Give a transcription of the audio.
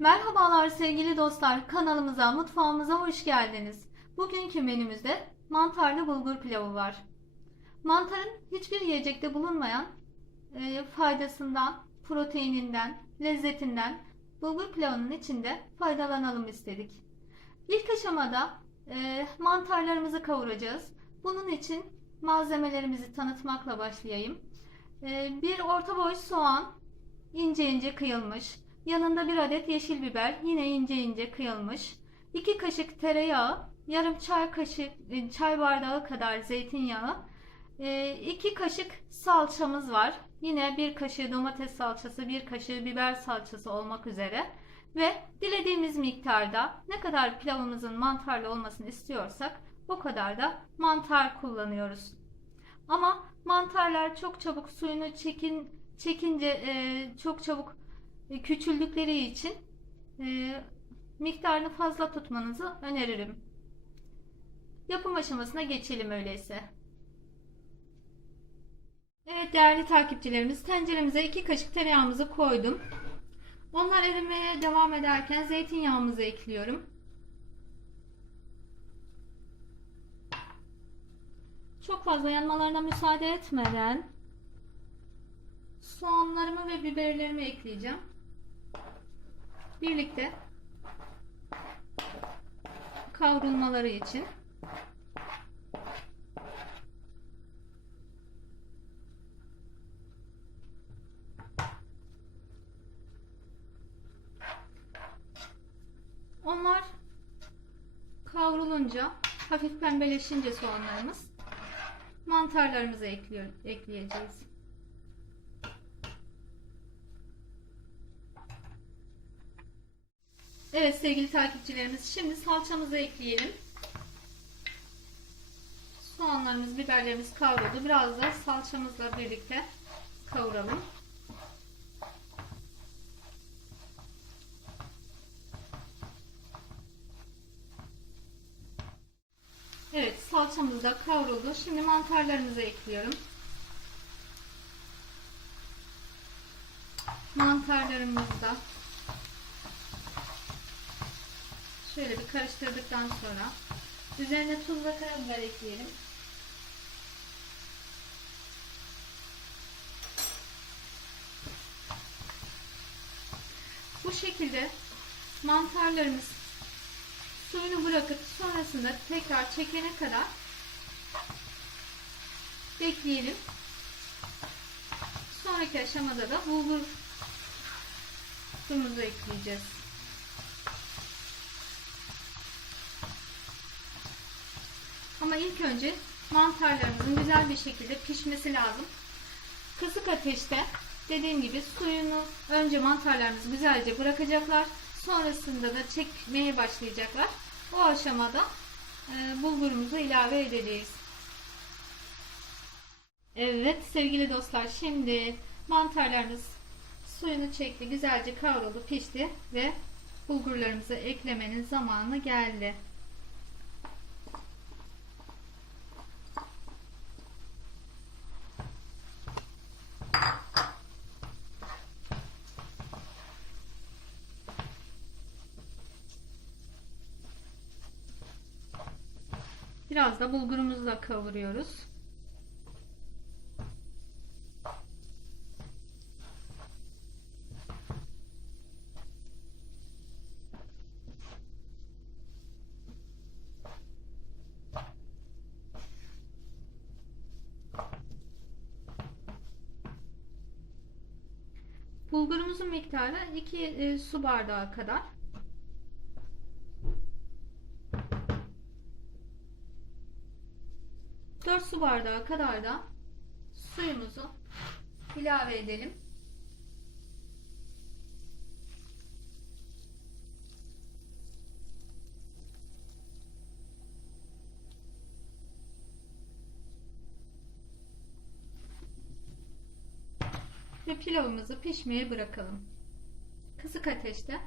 Merhabalar sevgili dostlar. Kanalımıza, mutfağımıza hoş geldiniz. Bugünkü menümüzde mantarlı bulgur pilavı var. Mantarın hiçbir yiyecekte bulunmayan e, faydasından, proteininden, lezzetinden bulgur pilavının içinde faydalanalım istedik. İlk aşamada e, mantarlarımızı kavuracağız. Bunun için malzemelerimizi tanıtmakla başlayayım. E, bir orta boy soğan, ince ince kıyılmış. Yanında bir adet yeşil biber yine ince ince kıyılmış. 2 kaşık tereyağı, yarım çay kaşık e, çay bardağı kadar zeytinyağı, 2 kaşık salçamız var. Yine bir kaşığı domates salçası, bir kaşığı biber salçası olmak üzere ve dilediğimiz miktarda ne kadar pilavımızın mantarlı olmasını istiyorsak o kadar da mantar kullanıyoruz. Ama mantarlar çok çabuk suyunu çekin çekince e, çok çabuk e, küçüldükleri için e, miktarını fazla tutmanızı öneririm. Yapım aşamasına geçelim öyleyse. Evet değerli takipçilerimiz tenceremize 2 kaşık tereyağımızı koydum. Onlar erimeye devam ederken zeytinyağımızı ekliyorum. Çok fazla yanmalarına müsaade etmeden soğanlarımı ve biberlerimi ekleyeceğim. Birlikte kavrulmaları için onlar kavrulunca hafif pembeleşince soğanlarımız mantarlarımızı ekliyor, ekleyeceğiz. Evet sevgili takipçilerimiz şimdi salçamızı ekleyelim. Soğanlarımız, biberlerimiz kavruldu. Biraz da salçamızla birlikte kavuralım. Evet salçamız da kavruldu. Şimdi mantarlarımızı ekliyorum. Mantarlarımızı da şöyle bir karıştırdıktan sonra üzerine tuz ve karabiber ekleyelim. Bu şekilde mantarlarımız suyunu bırakıp sonrasında tekrar çekene kadar bekleyelim. Sonraki aşamada da bulgur suyumuzu ekleyeceğiz. Ama ilk önce mantarlarımızın güzel bir şekilde pişmesi lazım. Kısık ateşte dediğim gibi suyunu önce mantarlarımız güzelce bırakacaklar. Sonrasında da çekmeye başlayacaklar. O aşamada e, bulgurumuzu ilave edeceğiz. Evet sevgili dostlar şimdi mantarlarımız suyunu çekti. Güzelce kavruldu, pişti ve bulgurlarımızı eklemenin zamanı geldi. Biraz da bulgurumuzu da kavuruyoruz. Bulgurumuzun miktarı 2 su bardağı kadar. 4 su bardağı kadar da suyumuzu ilave edelim. Ve pilavımızı pişmeye bırakalım. Kısık ateşte